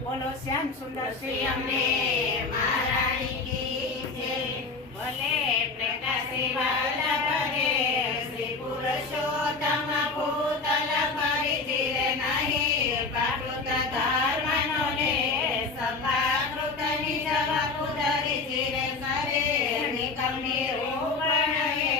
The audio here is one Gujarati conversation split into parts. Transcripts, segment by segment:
બોલો શ્યામ સુંદર શ્રી અમને મહારાણી કી જય. બોલે પ્રકાશી વલ્લભ દેવ શ્રી પુરુષોત્તમ ભૂતલ પરિચિર નહીં પ્રાકૃત ધર્મનો ને સપાકૃત નિજ વપુધરી ચિર કરે નિકમની રૂપણએ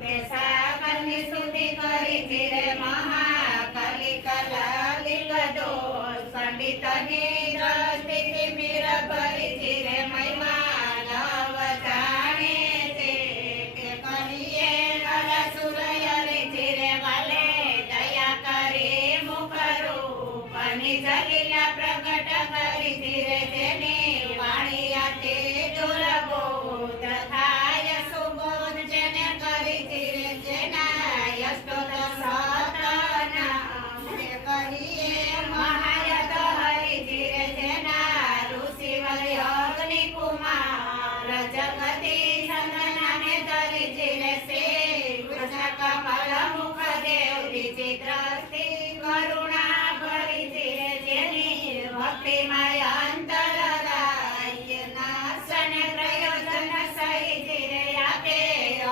તે સાકરની સ્તુતિ કરી ચિર મહાકલિક લાલિક દોષ પંડિતની દ્રષ્ટિથી મીર પરિચિર મહિમા નવ જાણે છે કે કહીએ નરસુર યરિચિર વાલે દયા કરી મુખ રૂપની જલીલા પ્રગટ કરી ચિર જેની વાણી આતે દુર્બોધ થાય સુબોધ જેને કરી ચિર જેના યષ્ટોત સતના કહીએ મહાયત હરિચિર જેના ઋષિ અગ્નિ કુમાર જગતી ચંદનાને ધરી ચિર શ્રી કૃષ્ણ કમલ મુખ દેવ વિચિત્રસ્તિ કરુણા ભરી ચિર જેની ભક્તિમય અંતર રાય નાશન પ્રયોજન સહી ચિર આપે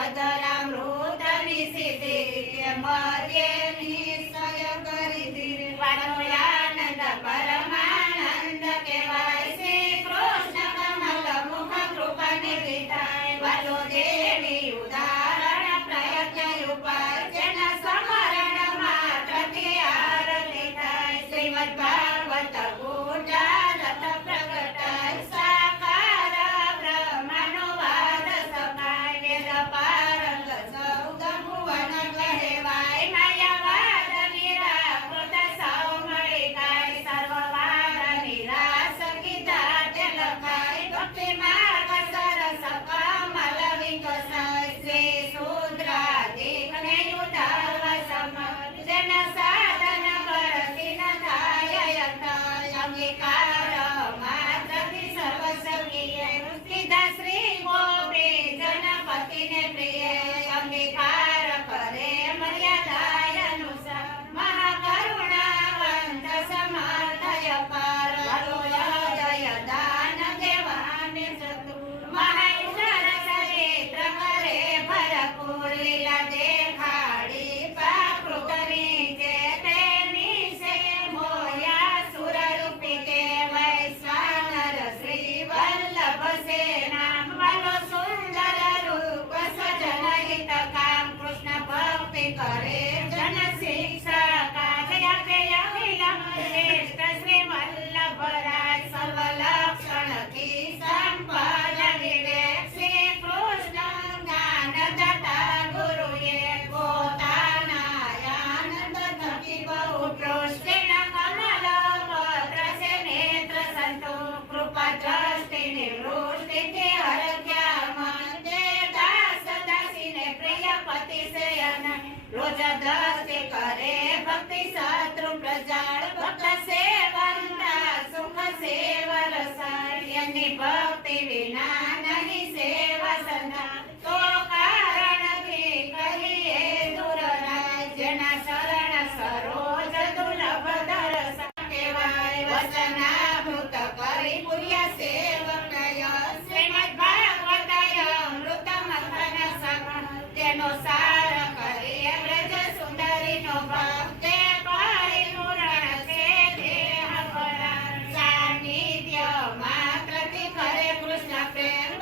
અધરામૃત નિસિદ્ધિ કે મર્યે નિશ્ચય કરી ચિર આનંદ પરમાનંદ કહેવાય શ્રી કૃષ્ણ કમલ મુખ કૃપા નિધિતાય વાલો દેવી ઉદાહરણ પ્રયત્ન ઉપાય જેના સ્મરણ માત્રથી આરતી થાય શ્રીમદ ભાગવત ગુજારત પ્રગટાય સાકાર બ્રહ્માનુવાદ સપાય વેદ પારંગ સૌદ ભુવન કહેવાય માયાવાદ નિરાકૃત સૌ મળી ગાય સર્વવાદ નિરાશ કીધા તે લખાય ભક્તિ માર્ગ સરસ કમલ વિકસાય શ્રી શુદ્રાદિકને ઉધારવા સમર્થ જેના સાધન કરતી ન થાય યથાય અંગીકાર માત્રથી સર્વસખીય સીધા શ્રી ગોપી જનપતિને પ્રિય અંગીકાર કરે મર્યાદાય અનુસાર મહાકરુણાવંત સમર્થય પાર વાલો જય દાન દેવાને સતુ મહેશ્વર ચરિત્ર કરે ભરપૂર લીલા દેખાડી પ્રાકૃતની જે તેની છે મોયા સુર રૂપી કહેવાય સ્વાનર શ્રી વલ્લભ છે નામ વાલો સુંદર રૂપ સજન હિત કામ કૃષ્ણ ભક્તિ કરે જન શિક્ષા કાજયા કે અખિલમ શ્રેષ્ઠ શ્રી વલ્લભ રાજ સર્વ લક્ષણ થી સંપન્ન વિવેક શ્રી કૃષ્ણ જ્ઞાન દાતા ગુરુએ પોતાના આનંદ થકી બહુ પૃષ્ઠિન કમલ પત્ર છે નેત્ર સંતો કૃપા દ્રષ્ટિ નિવૃષ્ટિથી હરખ્યા મન તે દાસ દાસીને પ્રિય પતિ છે રોજ દ્રષ્ટિ કરે ભક્તિ શત્રુ પ્રજાળ ભક્ત સેવંતા સુખ સેવર સાયની ભક્તિ વિના નહીં સેવા સંતા તો કારણથી કહીએ દૂર રાય જેના શરણ સરોજ દુર્લભ દર્શન કહેવાય વચનામૃત કરી પુર્ય સેવકય શ્રીમદ ભાગવતય અમૃત મંથન સગન તેનો સાર કરી વ્રજ સુંદરીનો ભાવ તે પરિપૂર્ણ છે દેહ પરાણ સાનિધ્ય માત્રથી કરે કૃષ્ણ પ્રેમ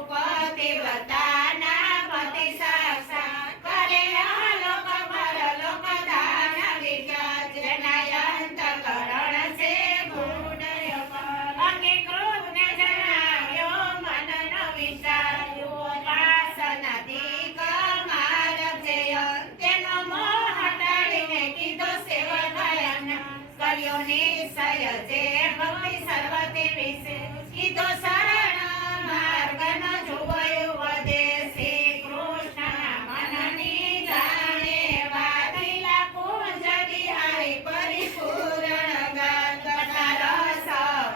પતિવ્રતાના પતિ સાક્ષાત કરે અલોક પરલોક દાન વિચાર જેના અંતઃકરણ છે ગૂઢ અપાર અંગીકૃત ને જણાવ્યો મનનો વિચાર ઉપાસનાથી કમાલ છે તેનો મોહ હટાડીને કીધો સેવકાયન કર્યો નિશ્ચય જે ભક્તિ સર્વથી વિશે કીધો શરણ માર્ગનો જોવાયો વધે શ્રી કૃષ્ણના મનની જાણે વાત લીલા કુંજ બિહારી પરિપૂર્ણ ગાત કથા રસ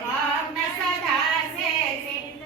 ભગ્ન સદા છે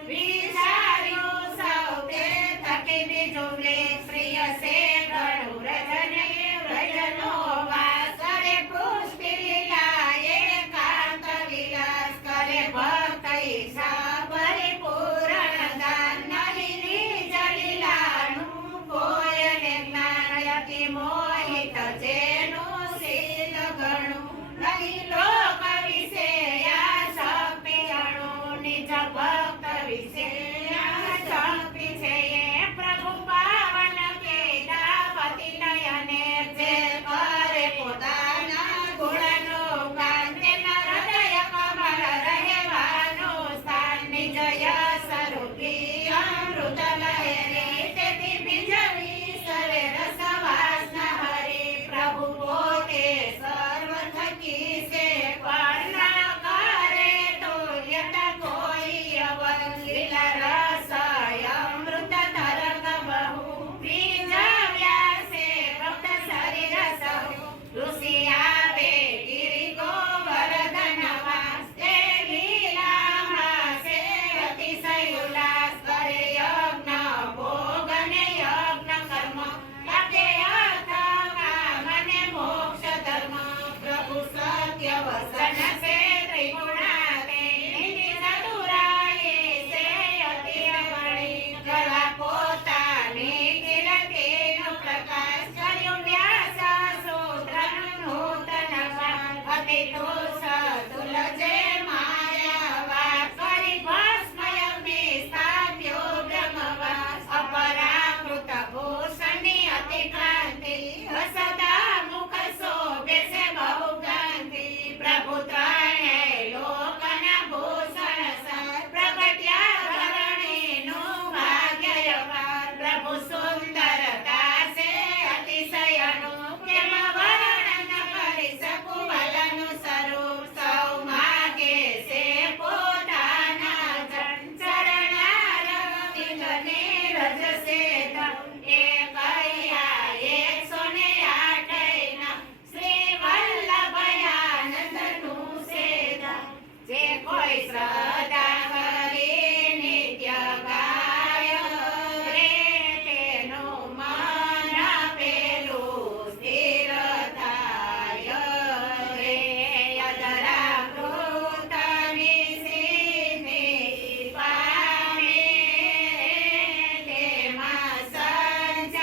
વિચાર્યું સૌ તે થકી બીજું પ્રિય છે ગણું વ્રજને વ્રજનો વાસ કરે પુષ્ટિ લીલા એકાંત વિલાસ કરે ભક્ત ઈશા પરિપૂર્ણ દાન નહીં નિજ લીલાનું કોયને જ્ઞાન અતિ મોહિત જેનું શીલ ઘણું નહીં લોક વિશે આસક્તિ અણુ નિજ ભક્ત વિશે આસક્તિ છે એ પ્રભુ પાવન કેલા પતિ નયને જે કરે પોતાના ગુણનો ગાન તેના હૃદય કમળ રહેવાનું સ્થાન નિજ યશ રૂપી અમૃત લહેરી તેથી બીજવી સરે રસવાસના હરી પ્રભુ પોતે સર્વ થકી છે પણ ના કરે તુલ્યતા કોઈ અવર લીલા રસ અમૃત તરંગ બહુ બીજવ્યા છે ભક્ત શરીર સહુ ઋષિ આવે ગિરિ ગોવર્ધન વાસ તે લીલામાં છે અતિશય ઉલ્લાસ કરે યજ્ઞ ભોગ ને યજ્ઞ કર્મ લાગે અર્થ કામ ને મોક્ષ ધર્મ પ્રભુ સત્ય વસન છે ત્રિગુણાતે નિધિ ચતુરાએ છે અતિ અગણી કરવા પોતાની કિરતીનો પ્રકાશ કર્યો વ્યાસ સૂત્રનું નૂતન પાઠ અતિ તુષ તુલજે માયા વાત કરી ભસ્મ અગ્નિ સ્થાપ્યો બ્રહ્મવાસ અપરાકૃત ભૂષણની અતિ ક્રાંતિ સદા મુખ શોભે છે બહુ ગાંધી પ્રભુ ત્રણે લોકના ભૂષણ સાર પ્રગટ્યા ધરણીનું ભાગ્ય અપાર પ્રભુ સુંદરતા છે અતિશયનું કેમ વર્ણન કરી શકું વલનું સ્વરૂપ સૌ માગે છે પોતાના ચરણાર મિલને રજસે ધમ એ કયા 108 ના શ્રી વલ્લભયાનંદનું છે ધામ. જે કોઈ શ્રદ્ધા કરી નિત્ય ગાય રે તેનું મન પેલું સ્થિર થાય રે અધરાકૃતની સિદ્ધિ પામે તેમાં સંચિત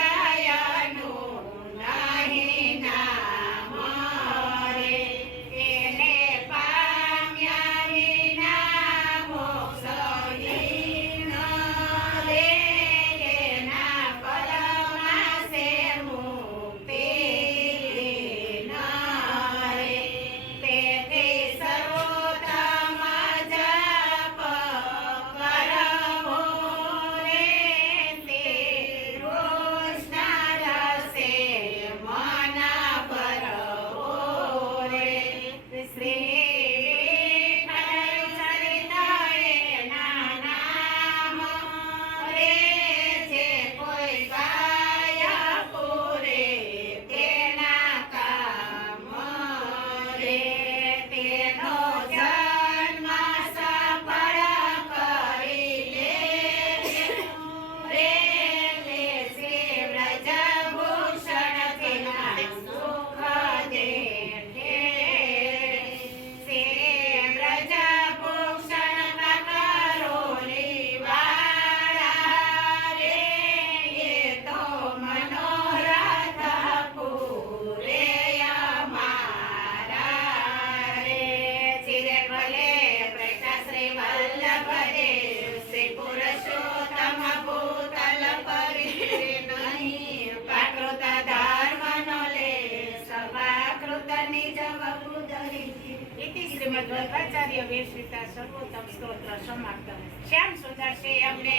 ઇતિ શ્રીમદ્ વલ્ભાચાર્ય વિરચિતા સર્વોત્તમ સ્તોત્ર સમાપ્ત. શ્યામ સુંદર છે અમને